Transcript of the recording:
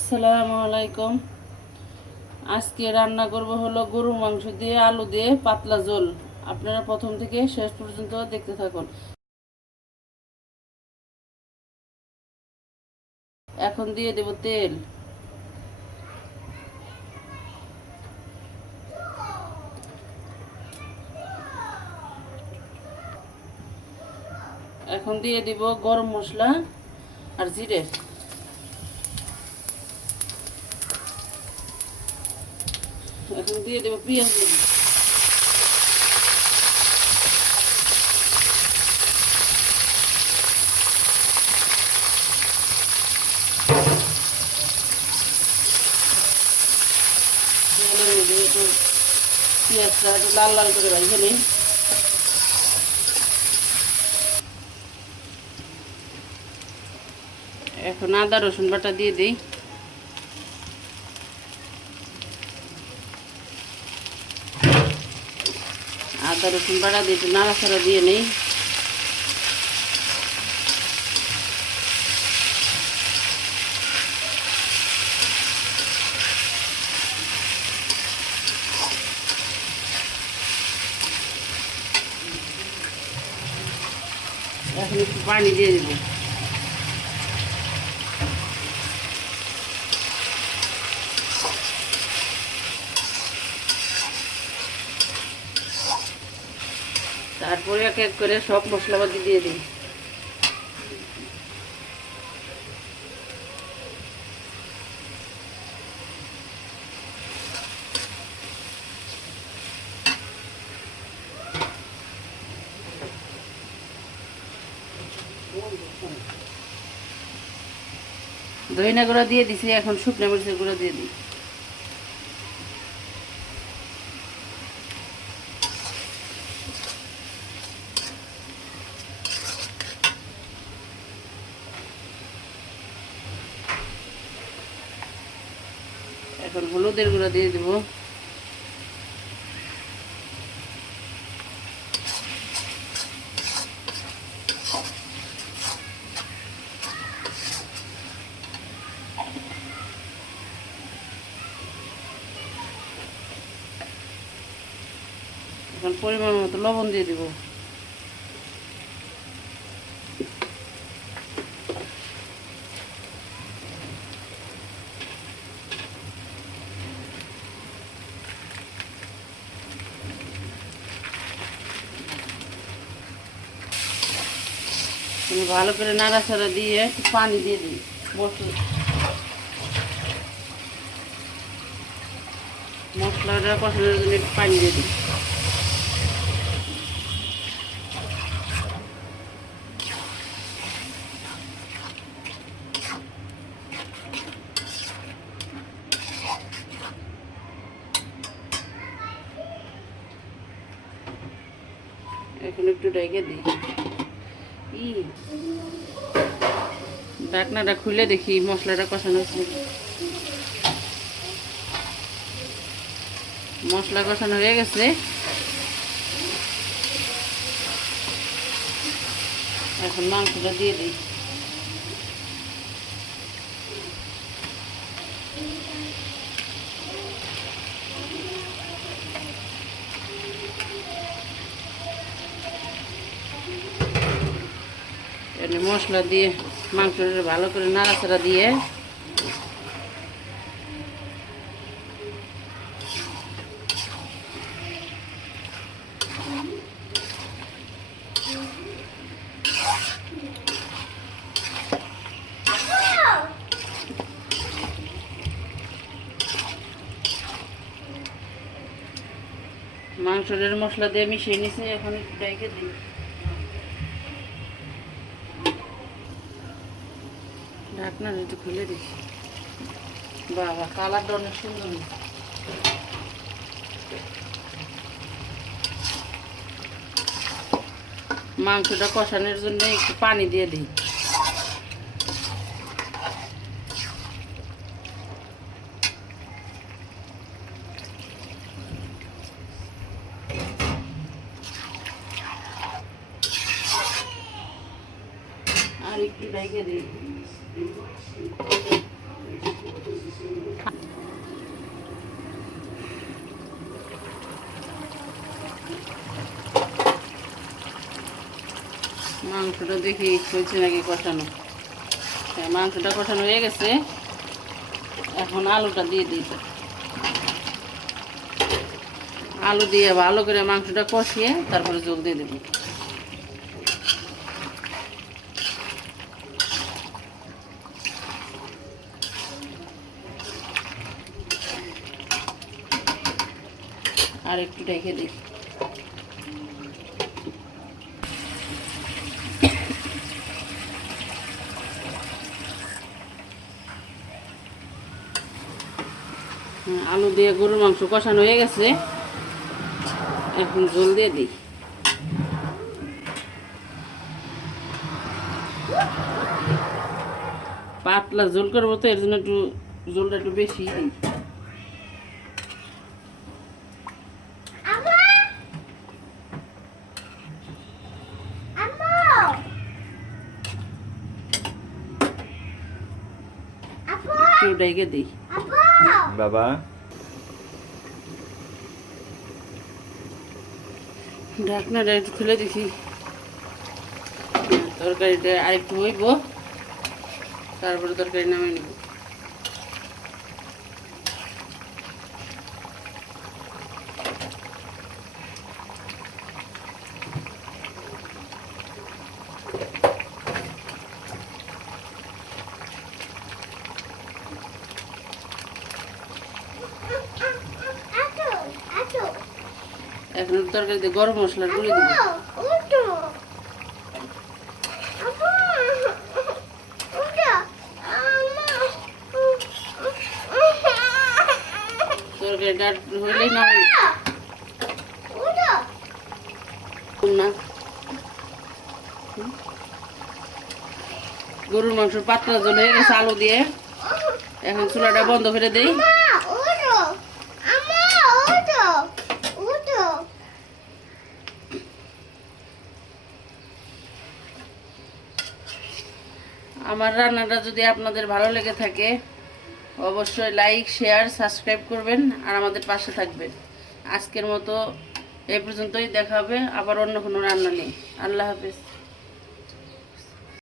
আসসালামু আলাইকুম। আজকে রান্না করব হলো গরুর মাংস দিয়ে আলু দিয়ে পাতলা ঝোল। আপনারা প্রথম থেকে শেষ পর্যন্ত দেখতে থাকুন। এখন দিয়ে দেব তেল। এখন দিয়ে দিব গরম মশলা আর জিরে। এখন দিয়ে দেবো পেঁয়াজ একটু পেঁয়াজটা একটু লাল লাল করে ভাজে নিই। এখন আদা রসুন বাটা দিয়ে দিই। আদা রসুন বাটা দিয়ে একটু নাড়াচাড়া দিয়ে নেই। এখন একটু পানি দিয়ে দেবো। তারপরে এক এক করে সব মশলাপাতি দিয়ে দিই। দইনা গুঁড়া দিয়ে দিছি, এখন শুকনো মরিচের গুঁড়া দিয়ে দিই। এখন হলুদের গুঁড়া দিয়ে দেব। এখন পরিমাণ মতো লবণ দিয়ে দেবো। আমি ভালো করে নাড়াচাড়া দিয়ে একটু পানি দিয়ে দিই মশলা। মশলাটা কষানোর জন্য একটু পানি দিয়ে দিই এখন একটু ডেকে দিই। ই ঢাকনাটা খুলে দেখি মশলাটা কষানো হচ্ছে মশলা কষানো হয়ে গেছে। এখন মাংসটা দিয়ে দিই। এখানে মশলা দিয়ে মাংসটা ভালো করে নাড়াচাড়া দিয়ে। মাংসের মশলা দিয়ে মিশিয়ে নিছি এখন একটু ডেকে দিই। ঢাকনা একটু খুলে দিই। বাবা, কালারটা অনেক সুন্দর মাংসটা কষানোর জন্য একটু পানি দিয়ে দিই। আর একটু ঢেকে দিই। মাংসটা দেখি হয়েছে নাকি কষানো। হ্যাঁ মাংসটা কষানো হয়ে গেছে। এখন আলুটা দিয়ে দিই। তো। আলু দিয়ে ভালো করে মাংসটা কষিয়ে তারপরে জল দিয়ে দেবো। আর একটু ঢেকে দিই আলু দিয়ে গরুর মাংস কষানো হয়ে গেছে। এখন জল দিয়ে দিই। পাতলা জল করব তো, এর জন্য একটু জলটা একটু বেশি দিই। একটু ডেকে দিই। বাবা। ঢাকনাটা একটু খুলে দেখি। তরকারিটা আরেকটু হইব তারপরে তরকারি নামিয়ে নেব। এখন তরকারিতে গরম মশলা গুঁড়ি দিব। তরকারিটা হইলেই নামিয়ে না। গরুর মাংস পাতলা জল হয়ে গেছে আলু দিয়ে। এখন চুলাটা বন্ধ করে দেই। আমার রান্নাটা যদি আপনাদের ভালো লেগে থাকে, অবশ্যই লাইক শেয়ার সাবস্ক্রাইব করবেন আর আমাদের পাশে থাকবেন। আজকের মতো এই পর্যন্তই, দেখা হবে আবার অন্য কোনো রান্না নেই আল্লাহ হাফেজ।